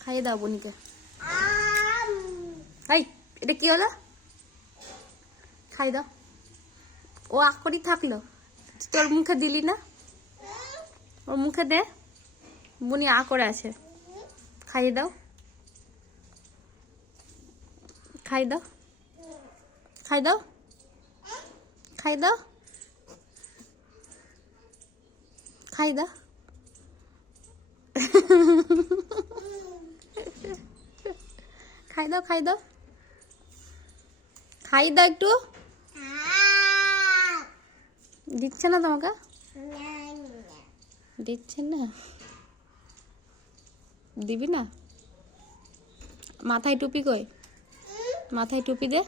খাইয়ে দাও বুনিকে। এই এটা কি হলো? খাই দাও। ও আখ করি থাকলো, তোর মুখে দিলি না? ওর মুখে দে, বুনি আ করে আছে। খাইয়ে দাও, খাই দাও, খাই দাও, খাই দাও, খাই দাও। খাই দাও, খাই দাও, খাই দাও একটু। দিচ্ছে না তোমাকে? দিচ্ছে না, দিবি না? মাথায় টুপি কই? মাথায় টুপি দে।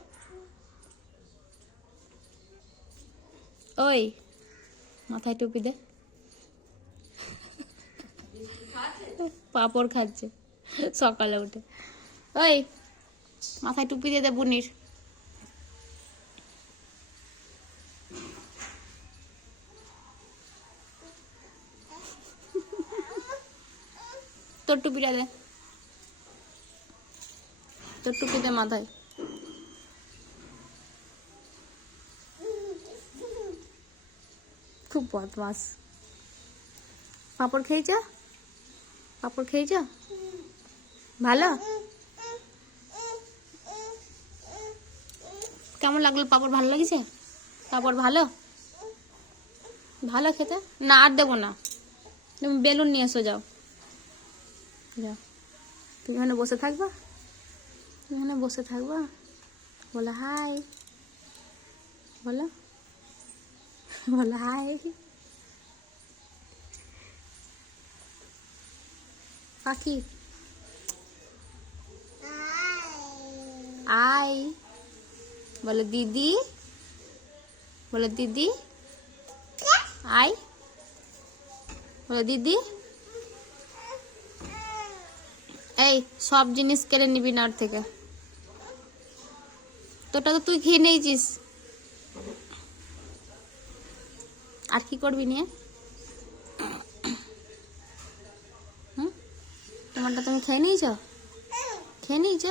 ওই মাথায় টুপি দে। পাপড় খাচ্ছে সকালে উঠে। ওই মাথায় টুপি দিয়ে দে বুনির। তোর টুপিটা দে, তোর টুপি দে মাথায়। খুব বদমাস। পাপড় খেয়েছ? পাপড় খেয়েছ? ভালো? কেমন লাগলো পাপড়? ভালো লাগছে? পাপড় ভালো? ভালো খেতে? না আর দেবো না, তুমি বেলুন নিয়ে এসো। যাও যাও, তুমি এখানে বসে থাকবা, তুমি এখানে বসে থাকবা। বলো হাই, বলো, বলো হাই। পাখি আই, বলো দিদি, বলো দিদি আই, বলো দিদি। এই সব জিনিস কেড়ে নিবি না ওর থেকে, তোটা তো তুই খেয়ে নিয়েছিস। আর কি করবি নিয়ে? তোমারটা তুমি খেয়ে নিয়েছ? খেয়ে নিয়েছ?